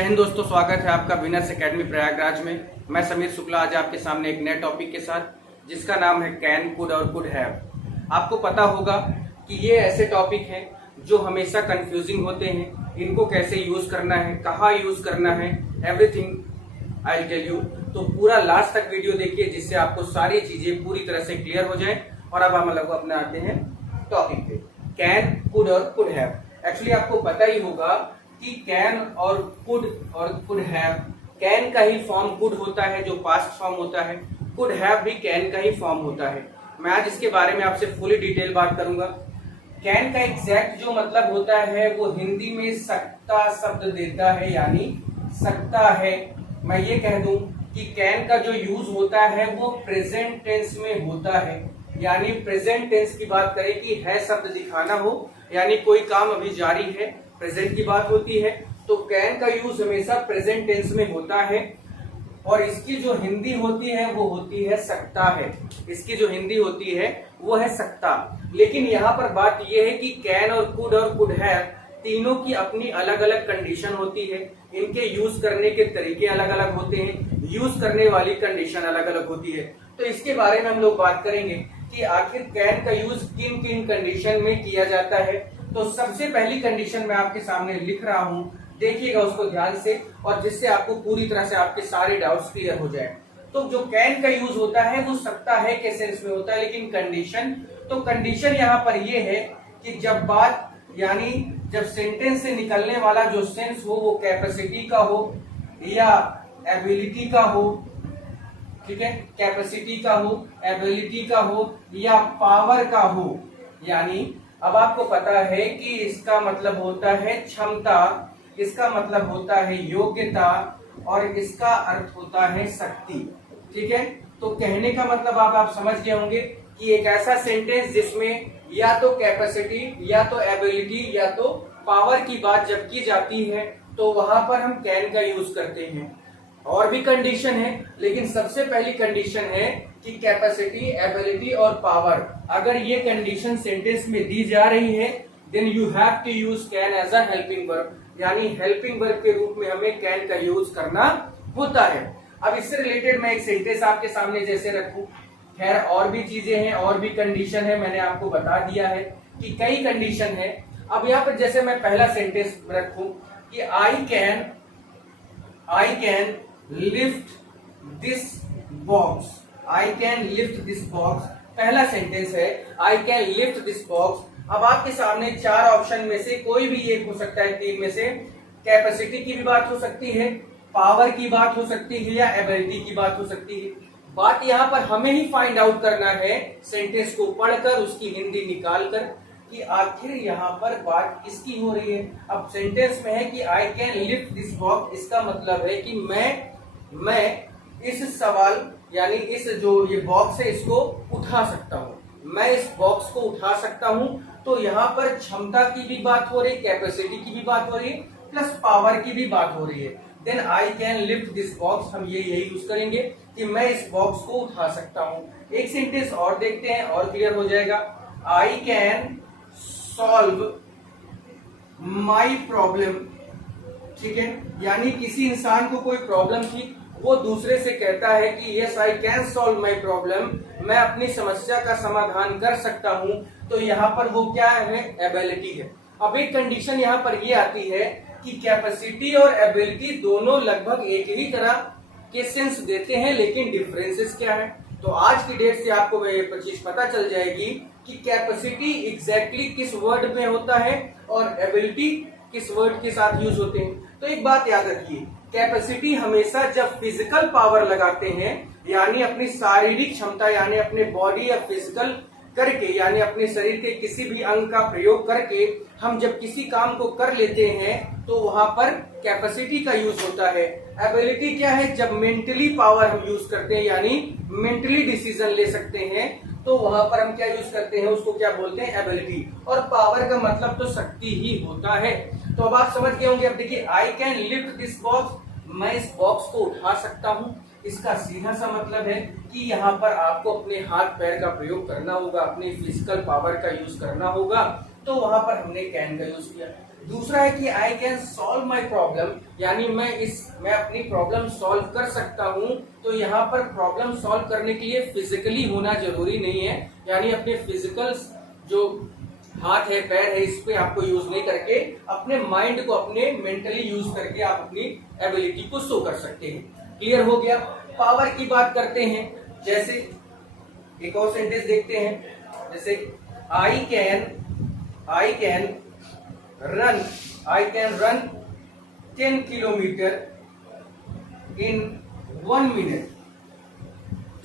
जय हिंद दोस्तों, स्वागत है आपका विनर्स एकेडमी प्रयागराज में। मैं समीर शुक्ला आज आपके सामने एक नए टॉपिक के साथ जिसका नाम है कैन, कुड और कुड हैव। आपको पता होगा कि ये ऐसे टॉपिक हैं जो हमेशा कंफ्यूजिंग होते हैं। इनको कैसे यूज करना है, कहाँ यूज करना है, एवरीथिंग आई टेल यू। तो पूरा लास्ट तक वीडियो देखिए जिससे आपको सारी चीजें पूरी तरह से क्लियर हो जाए। और अब हम लोग अपने आते हैं टॉपिक पे, कैन, कुड और कुड हैव। एक्चुअली आपको पता ही होगा कि कैन और कुड हैव, कैन का ही फॉर्म कुड होता है जो पास्ट फॉर्म होता है, कुड हैव भी कैन का ही फॉर्म होता है। मैं आज इसके बारे में आपसे फुली डिटेल बात करूंगा। कैन का एग्जैक्ट जो मतलब होता है वो हिंदी में सकता शब्द देता है, यानी सकता है। मैं ये कह दूं कि कैन का जो यूज होता है वो प्रेजेंट टेंस में होता है, यानी प्रेजेंट टेंस की बात करें कि है शब्द दिखाना हो, यानी कोई काम अभी जारी है, प्रेजेंट की बात होती है, तो कैन का यूज हमेशा प्रेजेंट टेंस में होता है। और इसकी जो हिंदी होती है वो होती है सकता है। इसकी जो हिंदी होती है वो है सकता। लेकिन यहाँ पर बात यह है कि कैन और कुड हैव तीनों की अपनी अलग अलग कंडीशन होती है। इनके यूज करने के तरीके अलग अलग होते हैं, यूज करने वाली कंडीशन अलग अलग होती है। तो इसके बारे में हम लोग बात करेंगे कि आखिर कैन का यूज किन किन कंडीशन में किया जाता है। तो सबसे पहली कंडीशन मैं आपके सामने लिख रहा हूं, देखिएगा उसको ध्यान से, और जिससे आपको पूरी तरह से आपके सारे डाउट्स क्लियर हो जाए। तो जो कैन का यूज होता है वो सकता है के सेंस में होता है, लेकिन कंडीशन यहाँ पर ये है कि जब बात, यानी जब सेंटेंस से निकलने वाला जो सेंस हो वो कैपेसिटी का हो या एबिलिटी का हो, ठीक है, कैपेसिटी का हो, एबिलिटी का हो या पावर का हो। यानी अब आपको पता है कि इसका मतलब होता है क्षमता, इसका मतलब होता है योग्यता, और इसका अर्थ होता है शक्ति। ठीक है, तो कहने का मतलब आप समझ गए होंगे कि एक ऐसा सेंटेंस जिसमें या तो कैपेसिटी या तो एबिलिटी या तो पावर की बात जब की जाती है तो वहां पर हम कैन का यूज करते हैं। और भी कंडीशन है, लेकिन सबसे पहली कंडीशन है कि कैपेसिटी, एबिलिटी और पावर, अगर ये कंडीशन सेंटेंस में दी जा रही है then you have to use can as a helping verb, यानी हेल्पिंग वर्ब के रूप में हमें कैन का यूज करना होता है। अब इससे रिलेटेड मैं एक सेंटेंस आपके सामने जैसे रखूं, खैर और भी चीजें हैं, और भी कंडीशन है, मैंने आपको बता दिया है कि कई कंडीशन है। अब यहाँ पर जैसे मैं पहला सेंटेंस रखूं कि आई can lift this box, I can lift this box, पहला सेंटेंस है आई कैन लिफ्ट दिस बॉक्स। अब आपके सामने चार ऑप्शन में से कोई भी एक हो सकता है, तीन में से। कैपेसिटी की भी बात हो सकती है, पावर की बात हो सकती है, या एबिलिटी की बात हो सकती है। बात यहाँ पर हमें ही फाइंड आउट करना है सेंटेंस को पढ़कर, उसकी हिंदी निकालकर, कि आखिर यहाँ पर बात किसकी हो रही है। अब सेंटेंस में है कि आई कैन लिफ्ट दिस बॉक्स, इसका मतलब है कि मैं इस सवाल, यानी इस जो ये बॉक्स है इसको उठा सकता हूँ, मैं इस बॉक्स को उठा सकता हूँ। तो यहाँ पर क्षमता की भी बात हो रही है, कैपेसिटी की भी बात हो रही है, प्लस पावर की भी बात हो रही है। Then I can lift this box, हम यही यूज करेंगे कि मैं इस बॉक्स को उठा सकता हूँ। एक सेंटेंस और देखते हैं और क्लियर हो जाएगा। I can solve my problem, ठीक है, यानी किसी इंसान को कोई प्रॉब्लम थी, वो दूसरे से कहता है कि yes I can solve my problem, मैं अपनी समस्या का समाधान कर सकता हूं। तो यहाँ पर वो क्या है, एबिलिटी है। अब एक कंडीशन यहाँ पर ये आती है कि कैपेसिटी और एबिलिटी दोनों लगभग एक ही तरह के सेंस देते हैं, लेकिन डिफरेंसेस क्या है। तो आज की डेट से आपको ये चीज पता चल जाएगी कि कैपेसिटी एग्जैक्टली किस वर्ड में होता है और एबिलिटी किस वर्ड के साथ यूज होते हैं। तो एक बात याद रखिए, कैपेसिटी हमेशा जब फिजिकल पावर लगाते हैं, यानी अपनी शारीरिक क्षमता, यानी अपने बॉडी या फिजिकल करके, यानी अपने शरीर के किसी भी अंग का प्रयोग करके हम जब किसी काम को कर लेते हैं तो वहां पर कैपेसिटी का यूज होता है। एबिलिटी क्या है, जब मेंटली पावर हम यूज करते हैं, यानी मेंटली डिसीजन ले सकते हैं, तो वहां पर हम क्या यूज करते हैं, उसको क्या बोलते हैं, एबिलिटी। और पावर का मतलब तो शक्ति ही होता है। तो अब आप समझ गए होंगे। अब देखिए, आई कैन लिफ्ट दिस बॉक्स, मैं इस बॉक्स को उठा सकता हूं, इसका सीधा सा मतलब है कि यहाँ पर आपको अपने हाथ पैर का प्रयोग करना होगा, अपनी फिजिकल पावर का यूज करना होगा। तो वहां पर हमने कैन का यूज किया। दूसरा है कि I can solve my problem, यानी मैं अपनी प्रॉब्लम सॉल्व कर सकता हूं। तो यहाँ पर प्रॉब्लम सॉल्व करने के लिए फिजिकली होना जरूरी नहीं है, यानी अपने फिजिकल जो हाथ है पैर है इस पे आपको यूज नहीं करके अपने माइंड को अपने मेंटली यूज करके आप अपनी एबिलिटी को शो कर सकते हैं। क्लियर हो गया। पावर की बात करते हैं, जैसे एक और सेंटेंस देखते हैं, जैसे I can run 10 kilometre in 1 minute.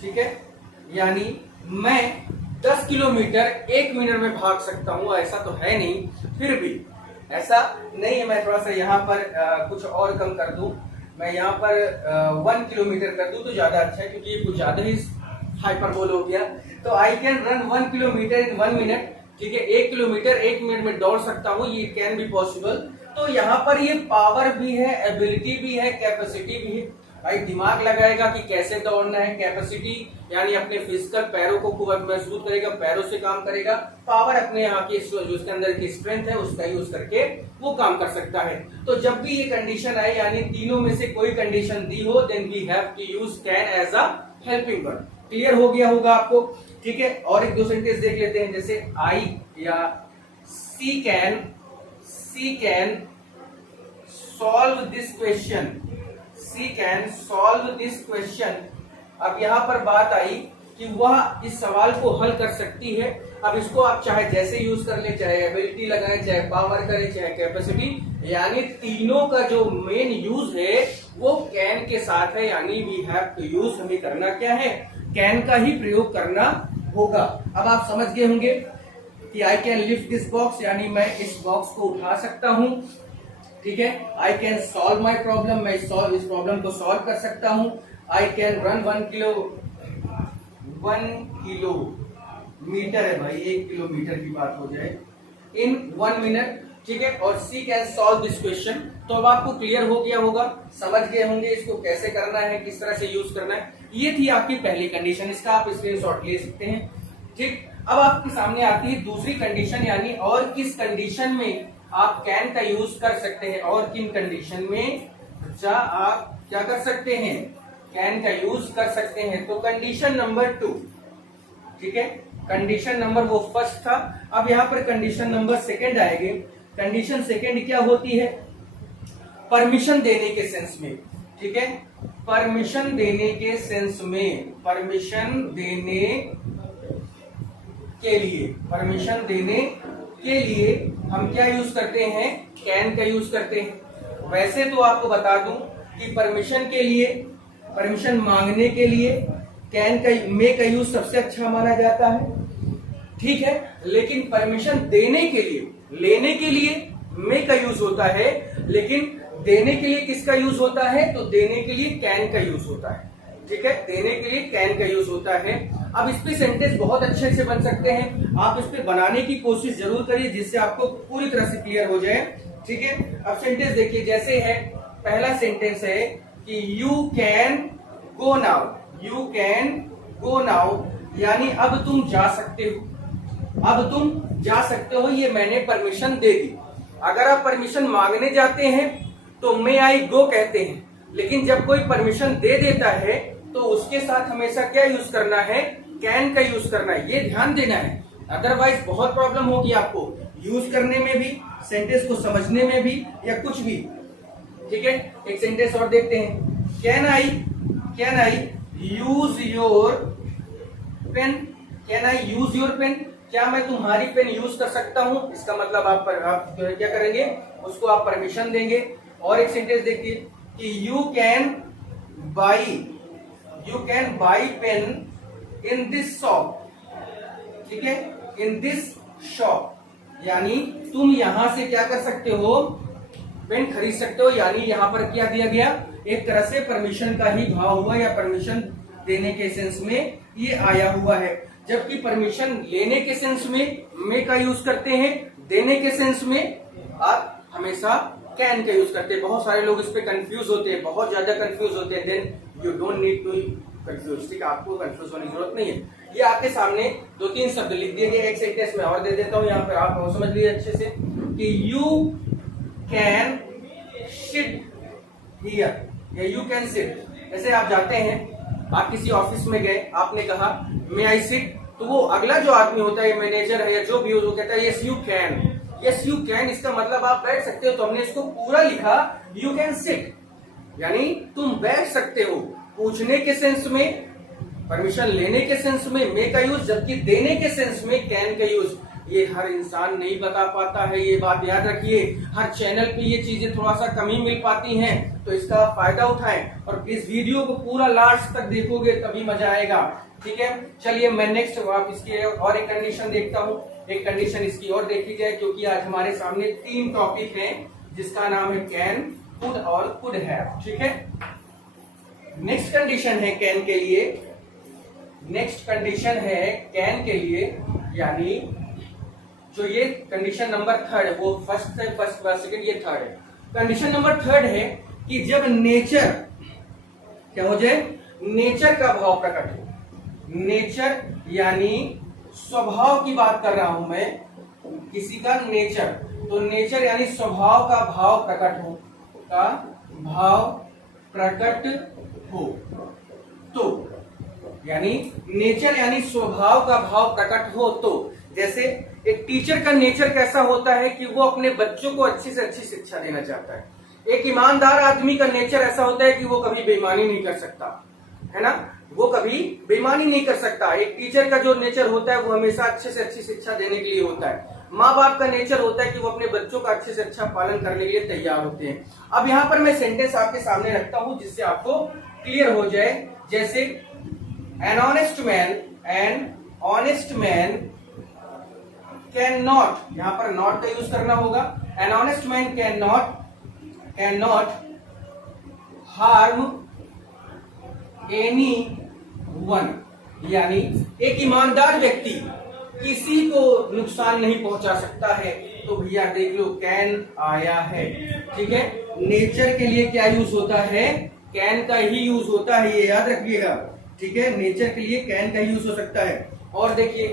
ठीक है, यानी मैं 10 किलोमीटर 1 मिनट में भाग सकता हूं। ऐसा तो है नहीं, फिर भी ऐसा नहीं है। मैं थोड़ा सा यहाँ पर कुछ और कम कर दूं, मैं यहाँ पर 1 किलोमीटर कर दूं तो ज्यादा अच्छा है, क्योंकि ये कुछ ज्यादा ही हाइपरबोल हो गया। तो I can run 1 kilometre in 1 minute. ठीक है, 1 किलोमीटर 1 मिनट में दौड़ सकता हूँ, ये कैन बी पॉसिबल। तो यहाँ पर ये पावर भी है, एबिलिटी भी है, कैपेसिटी भी है। भाई दिमाग लगाएगा कि कैसे दौड़ना है। कैपेसिटी यानी अपने फिजिकल पैरों को खूब मजबूत करेगा, पैरों से काम करेगा। पावर अपने यहाँ की जो उसके अंदर की स्ट्रेंथ है उसका यूज करके वो काम कर सकता है। तो जब भी ये कंडीशन आए, यानी तीनों में से कोई कंडीशन दी हो, then we have to use can as a helping verb. Clear हो गया होगा आपको। ठीक है, और एक दो सेंटेंस देख लेते हैं, जैसे आई या she can solve this question. She can solve this question. अब यहां पर बात आई कि वह इस सवाल को हल कर सकती है। अब इसको आप चाहे जैसे यूज कर ले, चाहे एबिलिटी लगाए, चाहे पावर करें, चाहे कैपेसिटी, यानी तीनों का जो मेन यूज है वो कैन के साथ है। यानी वी हैव टू यूज, हमें करना क्या है, कैन का ही प्रयोग करना होगा। अब आप समझ गए होंगे कि आई कैन लिफ्ट दिस बॉक्स, यानी मैं इस बॉक्स को उठा सकता हूं। ठीक है, I can solve my problem, मैं इस प्रॉब्लम को सॉल्व कर सकता हूं। आई कैन रन 1 किलोमीटर है भाई, 1 किलोमीटर की बात हो जाए, इन 1 मिनट। ठीक है, और सी कैन सॉल्व दिस क्वेश्चन। तो अब आपको क्लियर हो गया होगा, समझ गए होंगे इसको कैसे करना है, किस तरह से यूज करना है। ये थी आपकी पहली कंडीशन, इसका आप स्क्रीनशॉट ले सकते हैं। ठीक, अब आपके सामने आती है दूसरी कंडीशन, यानी और किस कंडीशन में आप कैन का यूज कर सकते हैं, और किन कंडीशन में आप क्या कर सकते हैं, कैन का यूज कर सकते हैं। तो कंडीशन नंबर 2, ठीक है, कंडीशन नंबर वो फर्स्ट था। अब यहाँ पर कंडीशन नंबर 2 आएगी। कंडीशन 2 क्या होती है, परमिशन देने के सेंस में। ठीक है, परमिशन देने के सेंस में, परमिशन देने के लिए हम क्या यूज करते हैं, कैन का यूज करते हैं। वैसे तो आपको बता दूं कि परमिशन के लिए, परमिशन मांगने के लिए कैन का में का यूज सबसे अच्छा माना जाता है। ठीक है, लेकिन परमिशन देने के लिए, लेने के लिए में का यूज होता है, लेकिन देने के लिए किसका यूज होता है, तो देने के लिए कैन का यूज होता है। ठीक है, देने के लिए कैन का यूज होता है। अब इस पे सेंटेंस बहुत अच्छे से बन सकते हैं, आप इस पे बनाने की कोशिश जरूर करिए जिससे आपको पूरी तरह से क्लियर हो जाए। ठीक है, अब सेंटेंस देखिए, जैसे है पहला सेंटेंस है कि you can go now, you can go now, यानी अब तुम जा सकते हो, अब तुम जा सकते हो, ये मैंने परमिशन दे दी। अगर आप परमिशन मांगने जाते हैं तो मे आई गो कहते हैं, लेकिन जब कोई परमिशन दे देता है तो उसके साथ हमेशा क्या यूज करना है, कैन का यूज करना है, ये ध्यान देना है। अदरवाइज बहुत प्रॉब्लम होगी आपको यूज करने में भी, सेंटेंस को समझने में भी, या कुछ भी। ठीक है, एक सेंटेंस और देखते हैं, can I use your pen, can I use your pen, क्या मैं तुम्हारी पेन यूज कर सकता हूं। इसका मतलब आप क्या करेंगे, उसको आप परमिशन देंगे। और एक सेंटेंस देखिए कि you can buy pain in this shop. ठीक है, इन दिस शॉप, यानी तुम यहां से क्या कर सकते हो, पेन खरीद सकते हो। यानी यहां पर क्या दिया गया, एक तरह से परमिशन का ही भाव हुआ, या परमिशन देने के सेंस में ये आया हुआ है। जबकि परमिशन लेने के सेंस में का यूज करते हैं, देने के सेंस में आप हमेशा कैन का यूज करते हैं। बहुत सारे लोग इस पे कंफ्यूज होते हैं, बहुत ज्यादा कंफ्यूज होते हैं। Then you don't need to confuse, ठीक है, आपको कंफ्यूज होने की जरूरत नहीं है। ये आपके सामने 2-3 शब्द लिख दिए गए, एक सेंटेंस में और दे देता हूं, यहाँ पे आप समझ लीजिए अच्छे से कि यू कैन सिट हियर या यू कैन सिट। जैसे आप जाते हैं, आप किसी ऑफिस में गए, आपने कहा मे आई सिट, तो वो अगला जो आदमी होता है, मैनेजर है या जो भी हो, वो कहता है yes you can, yes you can, इसका मतलब आप बैठ सकते हो। तो हमने इसको पूरा लिखा यू कैन सिट, यानी तुम बैठ सकते हो। पूछने के सेंस में, परमिशन लेने के सेंस में मे का यूज, जबकि देने के सेंस में कैन का यूज। ये हर इंसान नहीं बता पाता है, ये बात याद रखिए। हर चैनल पे ये चीजें थोड़ा सा कम ही मिल पाती हैं, तो इसका फायदा उठाएं और इस वीडियो को पूरा लास्ट तक देखोगे तभी मजा आएगा। ठीक है, चलिए मैं नेक्स्ट आप इसकी और एक कंडीशन देखता हूँ। एक कंडीशन इसकी और देखी जाए, क्योंकि आज हमारे सामने 3 टॉपिक हैं जिसका नाम है कैन, कुड और कुड हैव। ठीक है, नेक्स्ट कंडीशन है कैन के लिए, नेक्स्ट कंडीशन है कैन के लिए, यानी जो ये कंडीशन नंबर 3 है, वो फर्स्ट है, फर्स्ट सेकंड, ये 3 है। कंडीशन नंबर 3 है कि जब नेचर क्या हो जाए, नेचर का भाव प्रकट हो। नेचर यानी स्वभाव की बात कर रहा हूं मैं, किसी का नेचर, तो नेचर यानी स्वभाव का भाव प्रकट हो, का भाव प्रकट हो। तो यानी नेचर यानी स्वभाव का भाव प्रकट हो। तो जैसे एक टीचर का नेचर कैसा होता है कि वो अपने बच्चों को अच्छी से अच्छी शिक्षा देना चाहता है। एक ईमानदार आदमी का नेचर ऐसा होता है कि वो कभी बेईमानी नहीं कर सकता, है ना, वो कभी बेईमानी नहीं कर सकता। एक टीचर का जो नेचर होता है वो हमेशा अच्छे से अच्छी शिक्षा देने के लिए होता है। माँ बाप का नेचर होता है कि वो अपने बच्चों का अच्छे से अच्छा पालन करने के लिए तैयार होते हैं। अब यहाँ पर मैं सेंटेंस आपके सामने रखता हूँ जिससे आपको क्लियर हो जाए। जैसे an honest man can not, यहां पर नॉट का यूज करना होगा। An honest man can not harm any one, यानी एक ईमानदार व्यक्ति किसी को नुकसान नहीं पहुंचा सकता है। तो भैया देख लो कैन आया है। ठीक है, नेचर के लिए क्या यूज होता है, कैन का ही यूज होता है, ये याद रखिएगा। ठीक है, नेचर के लिए कैन का यूज हो सकता है। और देखिए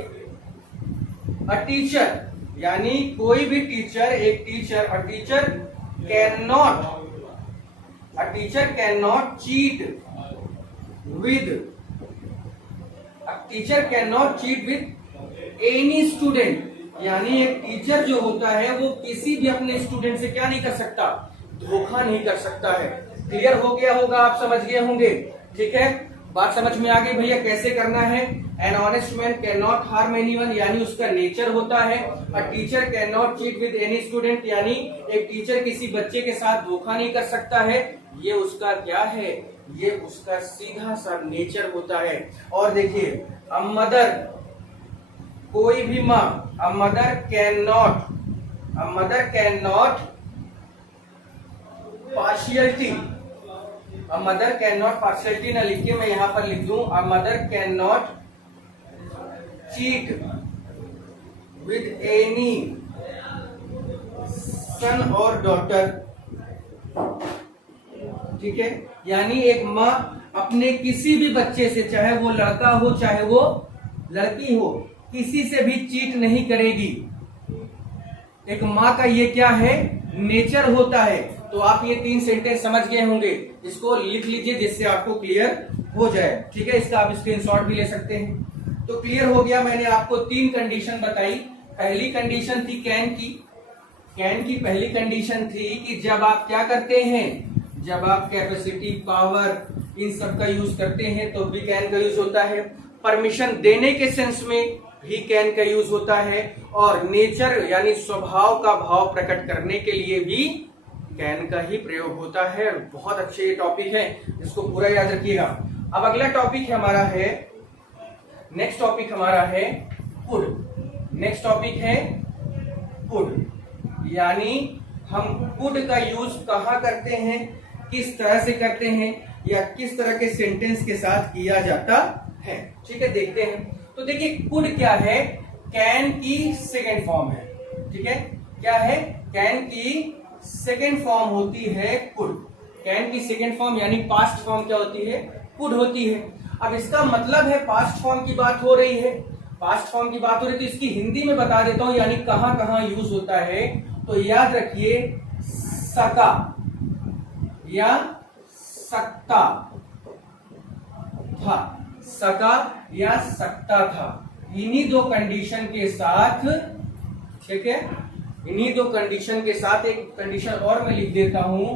अ टीचर, यानी कोई भी टीचर, एक teacher, a teacher can not cheat with any student, यानी एक टीचर जो होता है वो किसी भी अपने स्टूडेंट से क्या नहीं कर सकता, धोखा नहीं कर सकता है। क्लियर हो गया होगा, आप समझ गए होंगे। ठीक है, बात समझ में आ गई भैया कैसे करना है। An honest man can not harm anyone, यानी उसका नेचर होता है। A teacher can not cheat with any student, यानी एक टीचर किसी बच्चे के साथ धोखा नहीं कर सकता है। ये उसका क्या है, ये उसका सीधा सा नेचर होता है। और देखिए अ मदर, कोई भी माँ, a mother can not partiality, a mother can not partiality ना लिखिए, मैं यहां पर लिख दूं a mother can not cheat with any son और डॉटर। ठीक है, यानी एक माँ अपने किसी भी बच्चे से, चाहे वो लड़का हो चाहे वो लड़की हो, किसी से भी चीट नहीं करेगी। एक माँ का ये क्या है, नेचर होता है। तो आप ये 3 सेंटेंस समझ गए होंगे, इसको लिख लीजिए जिससे आपको क्लियर हो जाए। ठीक है, इसका आप स्क्रीनशॉट भी ले सकते हैं। तो क्लियर हो गया, मैंने आपको 3 कंडीशन बताई। पहली कंडीशन थी कैन की पहली कंडीशन थी कि जब आप क्या करते हैं, जब आप कैपेसिटी, पावर, इन सब का यूज करते हैं तो भी कैन का यूज होता है। परमिशन देने के सेंस में भी कैन का यूज होता है, और नेचर यानी स्वभाव का भाव प्रकट करने के लिए भी कैन का ही प्रयोग होता है। बहुत अच्छे ये टॉपिक है, इसको पूरा याद रखिएगा। अब अगला टॉपिक हमारा है, नेक्स्ट टॉपिक हमारा है कुड। नेक्स्ट टॉपिक है कुड, यानी हम कुड का यूज कहाँ करते हैं, किस तरह से करते हैं, या किस तरह के सेंटेंस के साथ किया जाता है। ठीक है, देखते हैं। तो देखिए कुड क्या है, कैन की सेकेंड फॉर्म है। ठीक है, क्या है, कैन की सेकेंड फॉर्म होती है कुड। कैन की सेकेंड फॉर्म यानी पास्ट फॉर्म क्या होती है, कुड होती है। अब इसका मतलब है पास्ट फॉर्म की बात हो रही है, पास्ट फॉर्म की बात हो रही है, तो इसकी हिंदी में बता देता हूं, यानी कहां कहां यूज होता है। तो याद रखिए सका या सकता था, सका या सकता था। इन्हीं दो कंडीशन के साथ, ठीक है, इन्हीं दो कंडीशन के साथ एक कंडीशन और मैं लिख देता हूं,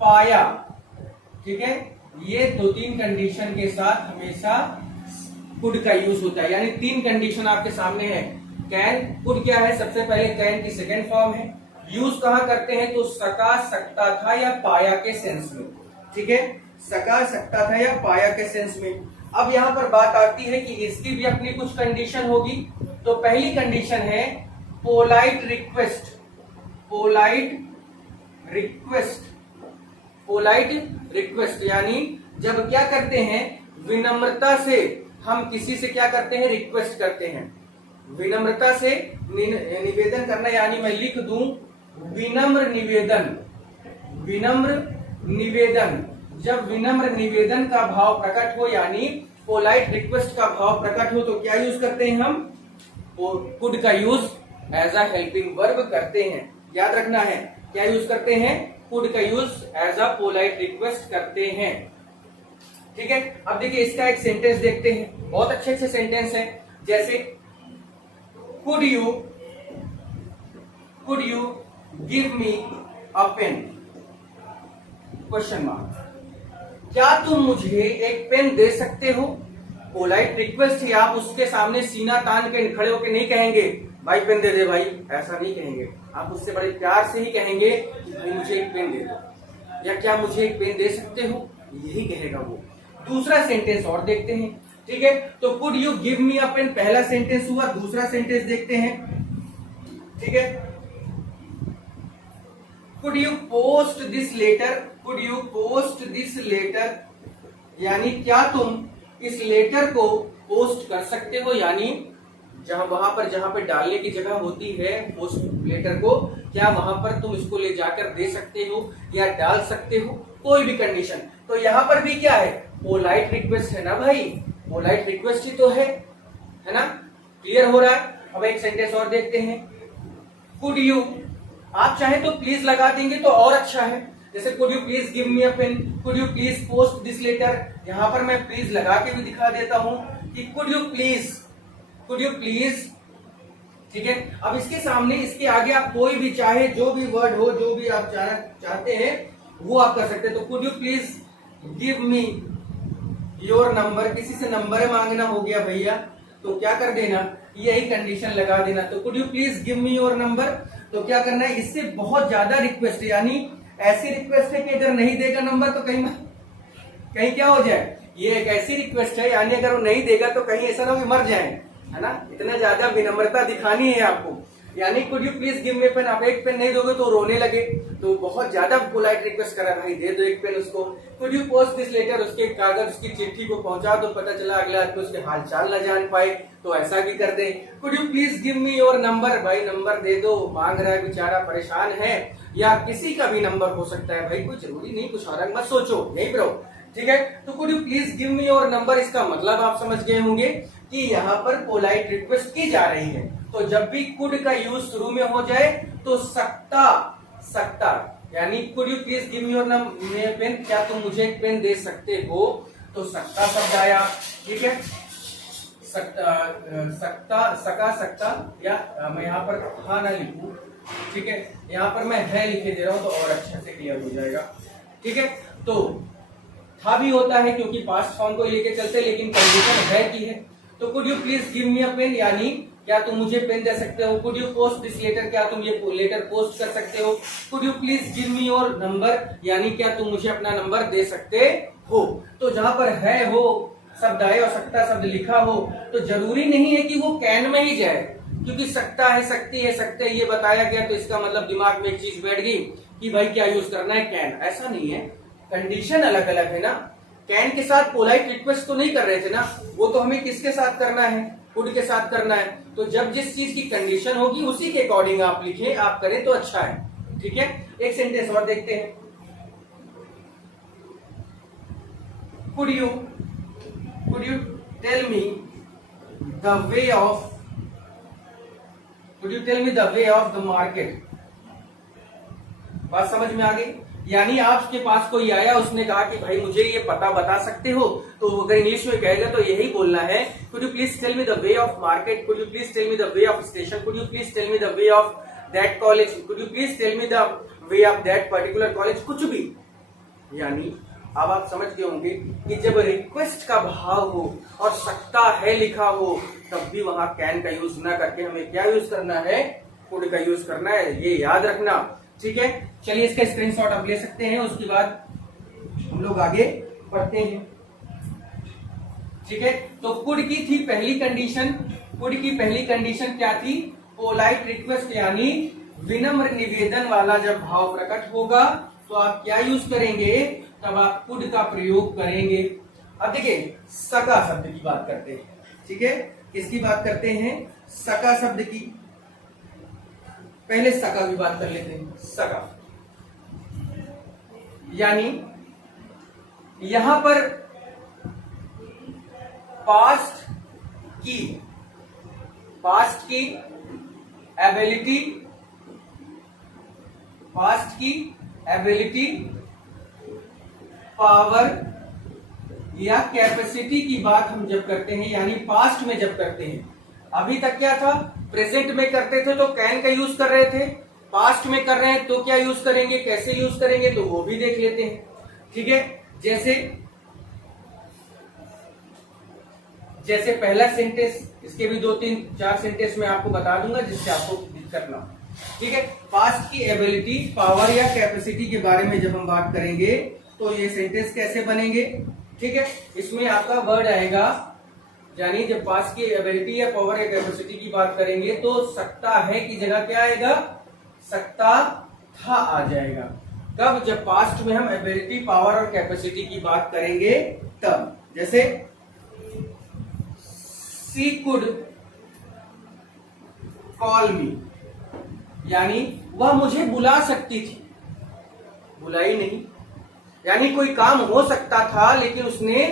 पाया। ठीक है, ये 2-3 कंडीशन के साथ हमेशा कुड का यूज होता है। यानी 3 कंडीशन आपके सामने है। कैन, कुड क्या है? सबसे पहले कैन की सेकेंड फॉर्म है। यूज कहां करते हैं? तो सका, सकता था या पाया के सेंस में। ठीक है, सका, सकता था या पाया के सेंस में। अब यहां पर बात आती है कि इसकी भी अपनी कुछ कंडीशन होगी। तो पहली कंडीशन है polite request. Polite request, polite request यानी जब क्या करते हैं, विनम्रता से हम किसी से क्या करते हैं? रिक्वेस्ट करते हैं। विनम्रता से निवेदन करना, यानी मैं लिख दूं विनम्र निवेदन। विनम्र निवेदन, जब विनम्र निवेदन का भाव प्रकट हो, यानी पोलाइट रिक्वेस्ट का भाव प्रकट हो, तो क्या यूज करते हैं हम? कुड का use as a helping verb करते हैं। याद रखना है, क्या यूज करते हैं? कुड का use as a polite request करते हैं। ठीक है, अब देखिए इसका एक सेंटेंस देखते हैं। बहुत अच्छे अच्छे सेंटेंस है, जैसे could you give me a pen? Question mark. क्या तुम मुझे एक पेन दे सकते हो? पोलाइट रिक्वेस्ट ही, आप उसके सामने सीना तान के खड़े होकर नहीं कहेंगे भाई पेन दे दे भाई, ऐसा नहीं कहेंगे। आप उससे बड़े प्यार से ही कहेंगे कि भाई मुझे एक पेन दे दो, या क्या मुझे एक पेन दे सकते हो, यही कहेगा वो। दूसरा सेंटेंस और देखते हैं। ठीक है, तो could you give me a pen पहला सेंटेंस हुआ। दूसरा सेंटेंस देखते हैं। ठीक है, could you post this letter? Could you post this letter यानी क्या तुम इस लेटर को पोस्ट कर सकते हो? यानी जहां पे डालने की जगह होती है पोस्ट लेटर को, क्या वहां पर तुम इसको ले जाकर दे सकते हो या डाल सकते हो? कोई भी कंडीशन। तो यहां पर भी क्या है? पोलाइट रिक्वेस्ट है ना भाई, पोलाइट रिक्वेस्ट ही तो है ना? क्लियर हो रहा है? अब एक सेंटेंस और देखते हैं। कुड यू, आप चाहे तो प्लीज लगा देंगे तो और अच्छा है। जैसे could you please give me a pen, could you please post this letter. यहां पर मैं प्लीज लगा के भी दिखा देता हूं कि could you please, could you please. ठीक है, अब इसके सामने, इसके आगे आप कोई भी चाहे जो भी वर्ड हो, जो भी आप चाहते हैं वो आप कर सकते हैं। तो could you please give me your number, किसी से नंबर मांगना हो गया भैया, तो क्या कर देना? यही कंडीशन लगा देना। तो could you please give me your number, तो क्या करना है? इससे बहुत ज्यादा रिक्वेस्ट है, यानी ऐसी रिक्वेस्ट है कि अगर नहीं देगा नंबर तो कहीं क्या हो जाए। ये एक ऐसी रिक्वेस्ट है, यानी अगर वो नहीं देगा तो कहीं ऐसा ना हो कि मर जाए, है ना? इतना ज्यादा विनम्रता दिखानी है आपको। यानी could you please give me pen, आप एक पेन नहीं दोगे तो रोने लगे, तो बहुत ज्यादा पोलाइट रिक्वेस्ट करा, भाई दे दो एक पेन उसको। Could you post this letter, उसके कागज, उसकी चिट्ठी को पहुंचा दो, पता चला अगला आदमी उसके हाल चाल न जान पाए, तो ऐसा भी कर दे। Could you please give me your number, भाई नंबर दे दो, मांग रहा है बेचारा, परेशान है। या किसी का भी नंबर हो सकता है भाई, कोई जरूरी नहीं, कुछ और मत सोचो, यही ब्रो। ठीक है, तो could you please give me your number, इसका मतलब आप समझ गए होंगे कि यहाँ पर पोलाइट रिक्वेस्ट की जा रही है। तो जब भी कुड का यूज शुरू में हो जाए तो सकता, सकता यानी could you please give me your pen, क्या तुम मुझे एक पेन दे सकते हो, तो सकता शब्द आया। ठीक है, सकता, सका, सकता, या मैं यहाँ पर था ना लिखूं, ठीक है, यहाँ पर मैं है लिखे दे रहा हूं तो और अच्छे से क्लियर हो जाएगा। ठीक है, तो था भी होता है क्योंकि पास्ट फॉर्म को लेके चलते, लेकिन कंडीशन है की है। तो could you please give me a pen, यानी क्या तुम मुझे पेन दे सकते हो। Could you post this letter, क्या तुम ये लेटर पोस्ट कर सकते हो। Could you please give me your number, यानी क्या तुम मुझे अपना नंबर दे सकते हो। तो जहां पर है हो शब्द आए और सकता शब्द लिखा हो, तो जरूरी नहीं है कि वो कैन में ही जाए, क्योंकि सकता है, सकती है, सकते ये बताया गया, तो इसका मतलब दिमाग में एक चीज बैठ गई कि भाई क्या यूज करना है, कैन। ऐसा नहीं है, कंडीशन अलग अलग है ना। कैन के साथ पोलाइट रिक्वेस्ट तो नहीं कर रहे थे ना, वो तो हमें किसके साथ करना है, कुड के साथ करना है। तो जब जिस चीज की कंडीशन होगी उसी के अकॉर्डिंग आप लिखें, आप करें तो अच्छा है। ठीक है, एक सेंटेंस और देखते हैं। Could you tell me the way of, could you tell me the way of the market? बात समझ में आ गई? यानी आपके पास कोई आया, उसने कहा कि भाई मुझे ये पता बता सकते हो, तो अगर इंग्लिश में कहेगा तो यही बोलना है, could you please tell me the way of market, could you please tell me the way of station, could you please tell me the way of that college, could you please tell me the way of that particular college, कुछ भी। यानी अब आप समझ गए होंगे कि जब रिक्वेस्ट का भाव हो और सकता है लिखा हो, तब भी वहां कैन का यूज ना करके हमें क्या यूज करना है, कुड का यूज करना है, ये याद रखना। ठीक है, चलिए इसका स्क्रीनशॉट आप ले सकते हैं, उसके बाद हम लोग आगे बढ़ते हैं। ठीक है, तो कुड की थी पहली कंडीशन, कुड की पहली कंडीशन क्या थी, पोलाइट रिक्वेस्ट, यानी विनम्र निवेदन वाला जब भाव प्रकट होगा तो आप क्या यूज करेंगे, तब आप कुड का प्रयोग करेंगे। अब देखिए सका शब्द की बात करते हैं। ठीक है, किसकी बात करते हैं, सका शब्द की। पहले सका की बात कर लेते हैं। सका यानी यहां पर पास्ट की एबिलिटी पावर या कैपेसिटी की बात हम जब करते हैं, यानी पास्ट में जब करते हैं, अभी तक क्या था, प्रेजेंट में करते थे तो कैन का यूज कर रहे थे, पास्ट में कर रहे हैं तो क्या यूज करेंगे, कैसे यूज करेंगे, तो वो भी देख लेते हैं। ठीक है, जैसे पहला सेंटेंस, इसके भी 2-3-4 सेंटेंस मैं आपको बता दूंगा जिससे आपको दिक्कत ना हो। ठीक है, पास्ट की एबिलिटी, पावर या कैपेसिटी के बारे में जब हम बात करेंगे तो ये सेंटेंस कैसे बनेंगे। ठीक है, इसमें आपका वर्ड आएगा, यानी जब पास्ट की एबिलिटी या पावर या कैपेसिटी की बात करेंगे तो सकता है की जगह क्या आएगा, सकता था आ जाएगा। कब, जब पास्ट में हम एबिलिटी, पावर और कैपेसिटी की बात करेंगे तब। जैसे शी कुड कॉल मी, यानी वह मुझे बुला सकती थी, बुलाई नहीं, यानी कोई काम हो सकता था लेकिन उसने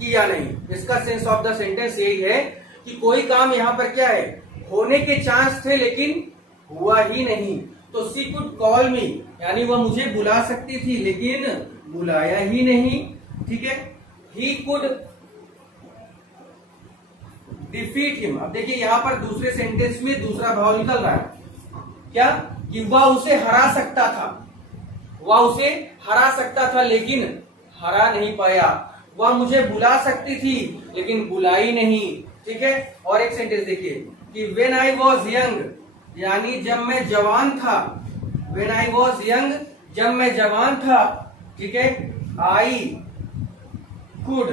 किया नहीं। इसका सेंस ऑफ द सेंटेंस यही है कि कोई काम यहां पर क्या है, होने के चांस थे लेकिन हुआ ही नहीं। तो शी कुड कॉल मी, यानी वह मुझे बुला सकती थी लेकिन बुलाया ही नहीं। ठीक है, ही कुड डिफीट हिम। अब देखिए यहां पर दूसरे सेंटेंस में दूसरा भाव निकल रहा है, क्या, कि वह उसे हरा सकता था, वह उसे हरा सकता था लेकिन हरा नहीं पाया। वह मुझे बुला सकती थी लेकिन बुलाई नहीं। ठीक है, और एक सेंटेंस देखिए कि व्हेन आई वॉज यंग, यानी जब मैं जवान था, व्हेन आई वॉज यंग, जब मैं जवान था। ठीक है, I could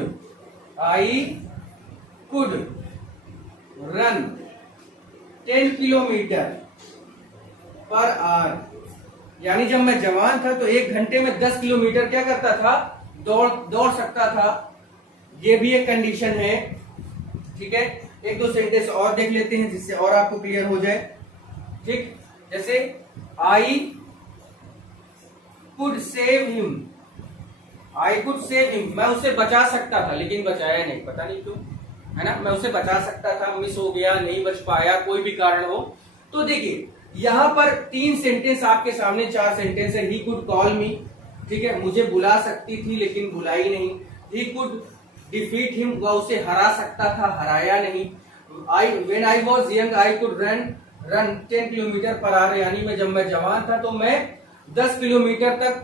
run 10 kilometre per hour, यानी जब मैं जवान था तो 1 घंटे में 10 किलोमीटर क्या करता था, दौड़ सकता था। ये भी एक कंडीशन है। ठीक है, 1-2 सेंटेंस और देख लेते हैं जिससे और आपको क्लियर हो जाए। ठीक, जैसे आई कुड सेव हिम, मैं उसे बचा सकता था लेकिन बचाया नहीं, पता नहीं क्यों, है ना, मैं उसे बचा सकता था, मिस हो गया, नहीं बच पाया, कोई भी कारण हो। तो देखिए यहां पर 3 सेंटेंस आपके सामने, 4 सेंटेंस है। ही कुड कॉल मी, ठीक है, मुझे बुला सकती थी लेकिन बुलाई नहीं। ही कुड डिफीट हिम, वह उसे हरा सकता था, हराया नहीं। When I was young I could run 10 kilometre per hour, यानी जब मैं जवान था तो मैं 10 किलोमीटर तक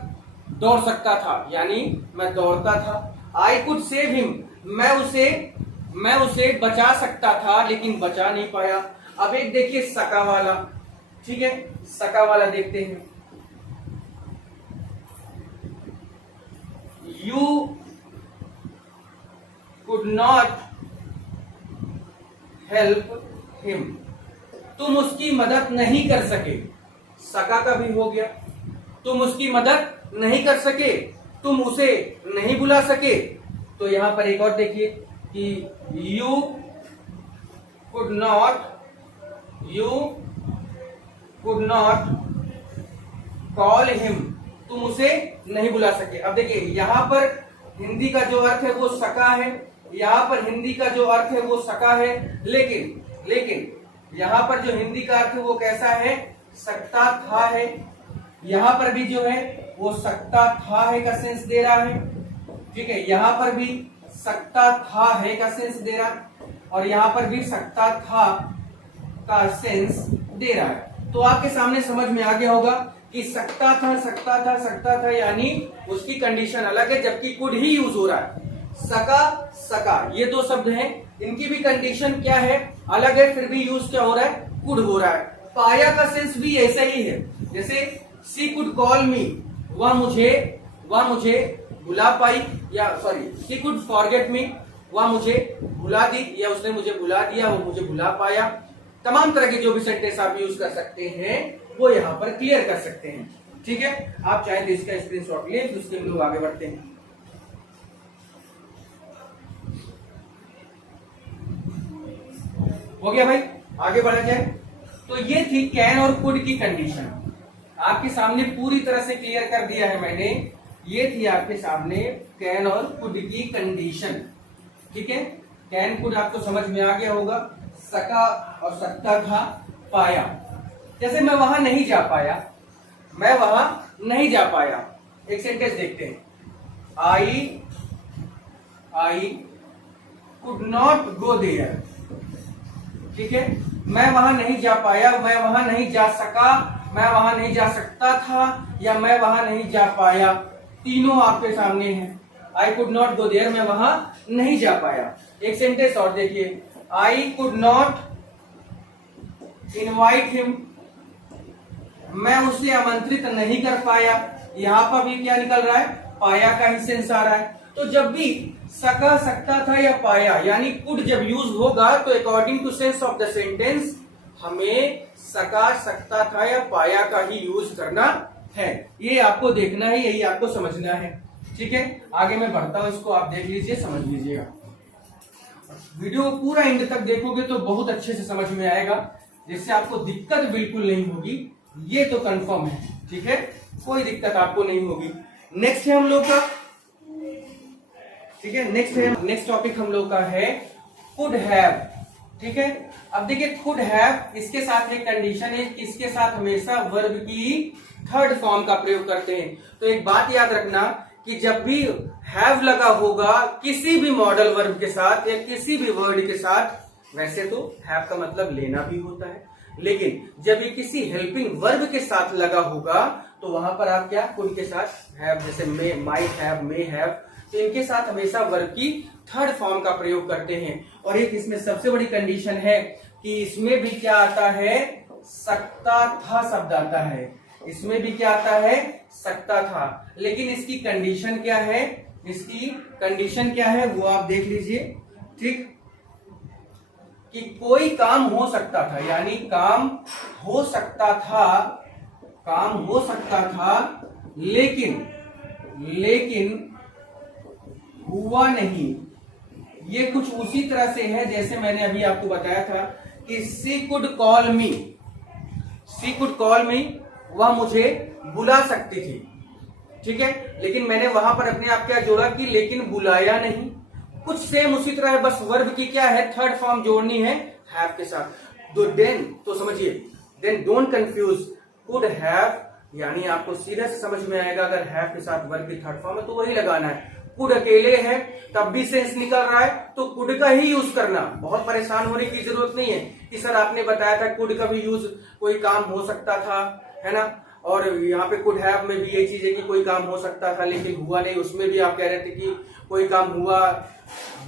दौड़ सकता था, यानी मैं दौड़ता था। आई कुड सेव हिम, मैं उसे बचा सकता था लेकिन बचा नहीं पाया। अब एक देखिए सका वाला। ठीक है, सका वाला देखते हैं। You could not help him, तुम उसकी मदद नहीं कर सके। सका का भी हो गया, तुम उसकी मदद नहीं कर सके, तुम उसे नहीं बुला सके। तो यहां पर एक और देखिए कि you could not call him, तुम उसे नहीं बुला सके। अब देखिए यहां पर हिंदी का जो अर्थ है वो सका है, यहां पर हिंदी का जो अर्थ है वो सका है, लेकिन यहां पर जो हिंदी का अर्थ है वो कैसा है, सकता था है। यहां पर भी जो है वो सकता था है का सेंस दे रहा है, ठीक है। यहां पर भी सकता था है का सेंस दे रहा है और यहां पर भी सकता था का सेंस दे रहा है। तो आपके सामने समझ में आ गया होगा कि सकता था सकता था सकता था यानी उसकी कंडीशन अलग है, जबकि कुड ही यूज हो रहा है। सका सका ये दो शब्द हैं, इनकी भी कंडीशन क्या है, अलग है, फिर भी यूज क्या हो रहा है, कुड हो रहा है। पाया का सेंस भी ऐसा ही है, जैसे सी कुड कॉल मी, वह मुझे भुला पाई, या sorry she could forget me, वह मुझे भुला दी, या उसने मुझे भुला दिया, वो मुझे भुला पाया। तमाम तरह के जो भी सेंटेंस आप यूज कर सकते हैं वो यहाँ पर क्लियर कर सकते हैं, ठीक है। आप चाहे तो इसका स्क्रीनशॉट लें, फिर उसके हम लोग आगे बढ़ते हैं। हो गया भाई, आगे बढ़ा जाए। तो ये थी कैन और कुड की कंडीशन, आपके सामने पूरी तरह से क्लियर कर दिया है मैंने। ये थी आपके सामने कैन और कुड की कंडीशन, ठीक है। कैन कुड आपको समझ में आ गया होगा, सका और सकता था, पाया। जैसे मैं वहां नहीं जा पाया, मैं वहां नहीं जा पाया, एक सेंटेंस देखते हैं, I could not go there, ठीक है। मैं वहां नहीं जा पाया, मैं वहां नहीं जा सका, मैं वहां नहीं जा सकता था, या मैं वहां नहीं जा पाया, तीनों आपके सामने हैं। I could not go there, मैं वहां नहीं जा पाया। एक सेंटेंस और देखिए, I could not invite him, मैं उसे आमंत्रित नहीं कर पाया। यहां पर भी क्या निकल रहा है, पाया का ही सेंस आ रहा है। तो जब भी सका सकता था या पाया यानी कुड जब यूज होगा तो according to sense of the sentence हमें सका सकता था या पाया का ही यूज करना है। ये आपको देखना है, यही आपको समझना है, ठीक है। आगे मैं बढ़ता हूं, इसको आप देख लीजिए, समझ लीजिएगा। वीडियो पूरा एंड तक देखोगे तो बहुत अच्छे से समझ में आएगा, जिससे आपको दिक्कत बिल्कुल नहीं होगी, ये तो कंफर्म है, ठीक है। कोई दिक्कत आपको नहीं होगी। नेक्स्ट है हम लोग का, ठीक है, नेक्स्ट टॉपिक हम लोग का है कुड हैव, ठीक है। अब देखिए कुड हैव, इसके साथ एक कंडीशन है, इसके साथ हमेशा वर्ब की थर्ड फॉर्म का प्रयोग करते हैं। तो एक बात याद रखना कि जब भी हैव लगा होगा किसी भी मॉडल वर्ब के साथ या किसी भी वर्ड के साथ, वैसे तो हैव का मतलब लेना भी होता है, लेकिन जब ये किसी हेल्पिंग वर्ब के साथ लगा होगा तो वहां पर आप क्या, कुड के साथ हैव, जैसे मे, माइट हैव, मे हैव, तो इनके साथ हमेशा वर्ब की थर्ड फॉर्म का प्रयोग करते हैं। और एक इसमें सबसे बड़ी कंडीशन है कि इसमें भी क्या आता है, सकता था शब्द आता है, इसमें भी क्या आता है, सकता था। लेकिन इसकी कंडीशन क्या है, इसकी कंडीशन क्या है वो आप देख लीजिए, ठीक, कि कोई काम हो सकता था, यानी काम हो सकता था, काम हो सकता था, लेकिन हुआ नहीं। ये कुछ उसी तरह से है जैसे मैंने अभी आपको बताया था कि सी कुड कॉल मी, वह मुझे बुला सकती थी, ठीक है। लेकिन मैंने वहां पर अपने आप क्या जोड़ा कि लेकिन बुलाया नहीं। कुछ सेम उसी तरह है, बस वर्ब की क्या है, थर्ड फॉर्म जोड़नी है हैव के साथ। तो समझिए, then don't confuse could have, यानी आपको सीधे से समझ में आएगा अगर हैव के साथ वर्ब की थर्ड फॉर्म है तो वही लगाना है। कुड अकेले है तब भी सेंस निकल रहा है तो कुड का ही यूज करना, बहुत परेशान होने की जरूरत नहीं है कि सर आपने बताया था कुड का भी यूज, कोई काम हो सकता था, है ना, और यहाँ पे कुड हैव में भी यही चीज है कि कोई काम हो सकता था लेकिन हुआ नहीं, उसमें भी आप कह रहे थे कि कोई काम हुआ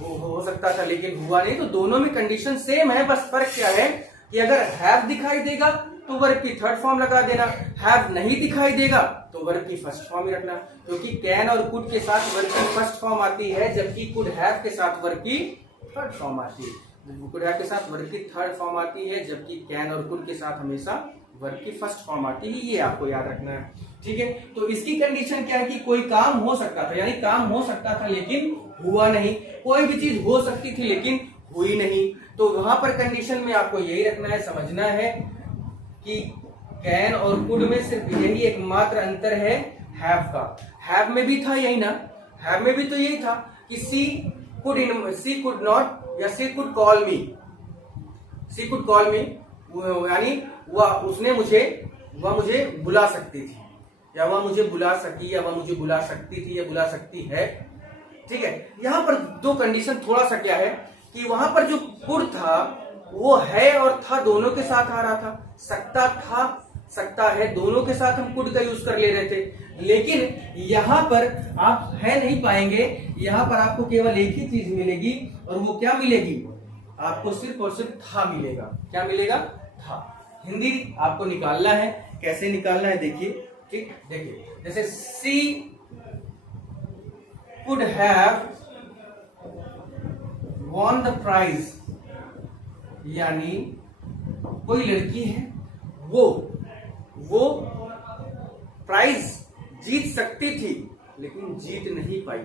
हो सकता था लेकिन हुआ नहीं। तो दोनों में कंडीशन सेम है, बस फर्क क्या है कि अगर हैव दिखाई देगा तो वर्ब की थर्ड फॉर्म लगा देना, हैव नहीं दिखाई देगा तो वर्ब की फर्स्ट फॉर्म ही रखना, क्योंकि कैन और कुड के साथ वर्ब की फर्स्ट फॉर्म आती है जबकि कुड हैव के साथ वर्ब की थर्ड फॉर्म आती है। कुड हैव के साथ वर्ब की थर्ड फॉर्म आती है जबकि कैन और कुड के साथ हमेशा वर्ब की फर्स्ट फॉर्म आती है, ये आपको याद रखना है, ठीक है। तो इसकी कंडीशन क्या है कि कोई काम हो सकता था, यानी काम हो सकता था लेकिन हुआ नहीं, कोई भी चीज हो सकती थी लेकिन हुई नहीं। तो वहां पर कंडीशन में आपको यही रखना है, समझना है कि कैन और कुड में सिर्फ यही एकमात्र अंतर है हैव का। हैव में भी था यही ना, हैव में भी तो यही था कि सी कुड नॉट या सी कुड कॉल मी, यानी वह मुझे बुला सकती थी, या वह मुझे बुला सकी, या वह मुझे बुला सकती थी, या बुला सकती है। ठीक है, यहां पर दो कंडीशन थोड़ा सा क्या है कि वहां पर जो कुड था वो है और था दोनों के साथ आ रहा था। सकता था, सकता है, दोनों के साथ हम कुड का यूज कर ले रहे थे। लेकिन यहां पर आप है नहीं पाएंगे, यहां पर आपको केवल एक ही चीज मिलेगी, और वो क्या मिलेगी, आपको सिर्फ और सिर्फ था मिलेगा। क्या मिलेगा, था। हिंदी आपको निकालना है, कैसे निकालना है देखिए। ठीक, देखिए जैसे she could have won the prize, यानी कोई लड़की है वो प्राइज जीत सकती थी लेकिन जीत नहीं पाई।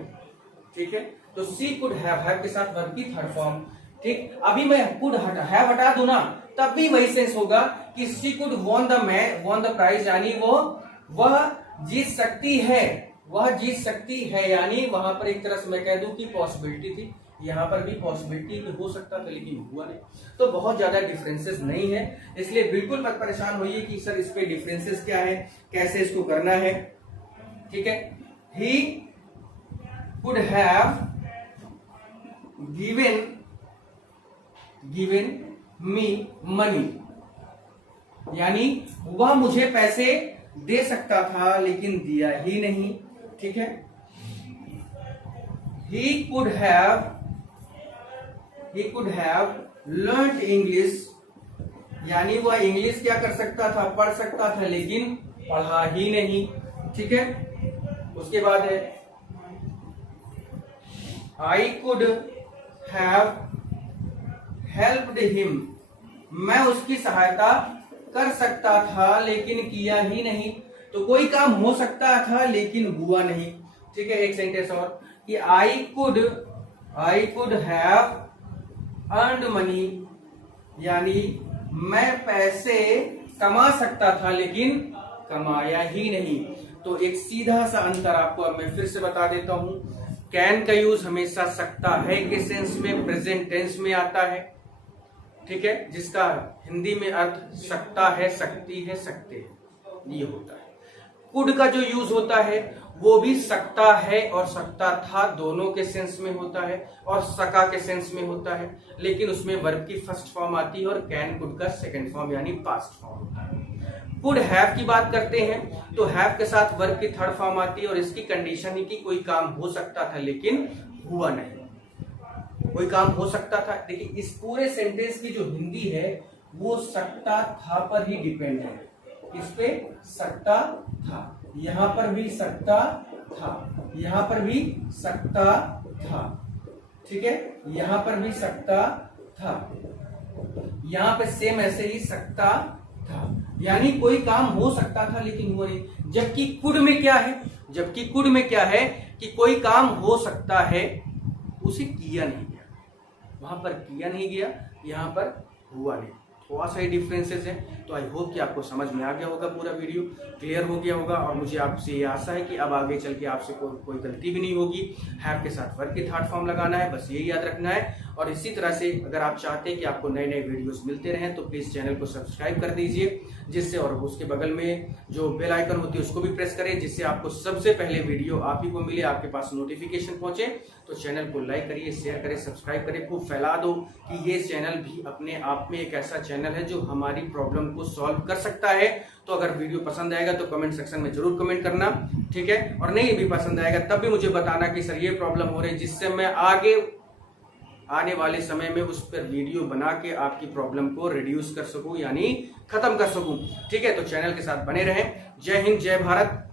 ठीक है, तो सी कुड हैव के साथ वर्ब की थर्ड फॉर्म। ठीक, अभी मैं कुड हैव हटा दूं ना, तब भी वही सेंस होगा कि सी कुड वॉन द प्राइज, यानी वह जीत सकती है, वह जीत सकती है, यानी वहां पर एक तरह से मैं कह दूं कि पॉसिबिलिटी थी। यहां पर भी पॉसिबिलिटी हो सकता था लेकिन हुआ नहीं। तो बहुत ज्यादा डिफरेंसेस नहीं है, इसलिए बिल्कुल मत परेशान होइए कि सर इस पे डिफरेंसेस क्या है, कैसे इसको करना है। ठीक है, he could have given me money, यानी वह मुझे पैसे दे सकता था लेकिन दिया ही नहीं। ठीक है, he could have learnt English, यानी वह इंग्लिश क्या कर सकता था, पढ़ सकता था लेकिन पढ़ा ही नहीं। ठीक है, उसके बाद है I could have helped him, मैं उसकी सहायता कर सकता था लेकिन किया ही नहीं। तो कोई काम हो सकता था लेकिन हुआ नहीं। ठीक है, एक सेंटेंस और कि I could have earned money, यानी मैं पैसे कमा सकता था लेकिन कमाया ही नहीं। तो एक सीधा सा अंतर आपको अब मैं फिर से बता देता हूं। कैन का यूज हमेशा सकता है के सेंस में, प्रेजेंट टेंस में आता है। ठीक है, जिसका हिंदी में अर्थ सकता है, सकती है, सकते हैं, ये होता है। कुड का जो यूज होता है वो भी सकता है और सकता था दोनों के सेंस में होता है, और सका के सेंस में होता है, लेकिन उसमें वर्ब की फर्स्ट फॉर्म आती है और कैन कुड का सेकंड फॉर्म यानी पास्ट फॉर्म होता है। कुड हैव की बात करते हैं तो हैव के साथ वर्ब की थर्ड फॉर्म आती है, और इसकी कंडीशन है कि कोई काम हो सकता था लेकिन हुआ नहीं। कोई काम हो सकता था, देखिए इस पूरे सेंटेंस की जो हिंदी है वो सकता था पर ही डिपेंड है। इस पे सकता था, यहां पर भी सकता था, यहां पर भी सकता था। ठीक है, यहां पर भी सकता था, यहां पे सेम ऐसे ही सकता था, यानी कोई काम हो सकता था लेकिन हुआ नहीं। जबकि कुड में क्या है, जबकि कुड में क्या है कि कोई काम हो सकता है, उसे किया नहीं गया, वहां पर किया नहीं गया, यहां पर हुआ नहीं। थोड़ा सा ही डिफरेंसेस है। तो आई होप कि आपको समझ में आ गया होगा, पूरा वीडियो क्लियर हो गया होगा, और मुझे आपसे ये आशा है कि अब आगे चल के आपसे कोई गलती भी नहीं होगी। हैव के साथ वर्ब की थर्ड फॉर्म लगाना है, बस यही याद रखना है। और इसी तरह से अगर आप चाहते हैं कि आपको नए नए वीडियोस मिलते रहें तो प्लीज चैनल को सब्सक्राइब कर दीजिए, जिससे, और उसके बगल में जो बेल आइकन होती है उसको भी प्रेस करें, जिससे आपको सबसे पहले वीडियो आप ही को मिले, आपके पास नोटिफिकेशन पहुंचे। तो चैनल को लाइक करिए, शेयर करें, सब्सक्राइब करें, खूब फैला दो कि ये चैनल भी अपने आप में एक ऐसा चैनल है जो हमारी प्रॉब्लम को सॉल्व कर सकता है। तो अगर वीडियो पसंद आएगा तो कमेंट सेक्शन में जरूर कमेंट करना। ठीक है, और नहीं भी पसंद आएगा तब भी मुझे बताना कि सर ये प्रॉब्लम हो रही है, जिससे मैं आगे आने वाले समय में उस पर वीडियो बना के आपकी प्रॉब्लम को रिड्यूस कर सकूं, यानी खत्म कर सकूं। ठीक है, तो चैनल के साथ बने रहें। जय हिंद, जय भारत।